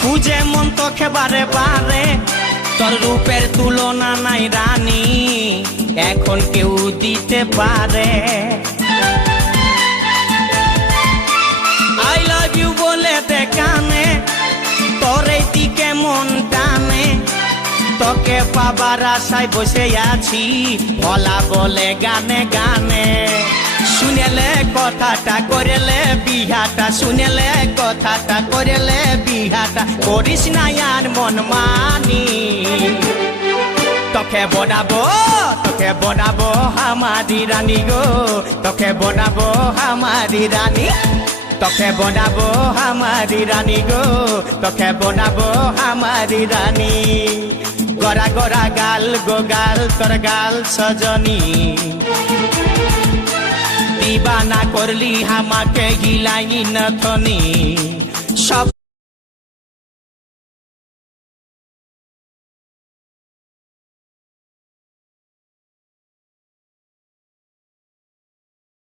খুঁজে মন তোকে বারে বারে, তোর রূপের তুলনা নাই রানী, এখন কেউ দিতে পারে। আই লাভ ইউ বলে দে কানে, তোর এই দিকে মন টানে, তোকে পাবার আশায় বসে আছি, ভোলা বলে গানে গানে। শুনেলে কথাটা করেলে বিহাটা, শুনেলে কথাটা করেলে বিহাটা, করিস না আর মন মানি। তোকে বনাবো আমারি রানী গো, তোকে বনাবো আমারি রানী, তোকে বনাবো আমারি রানী গো, তোকে বনাবো আমারি রানী। গড়া গড়া গাল গো গাল, তোর গাল সজনী, দিবানা করলি আমাকে হিলাই নথনি সব।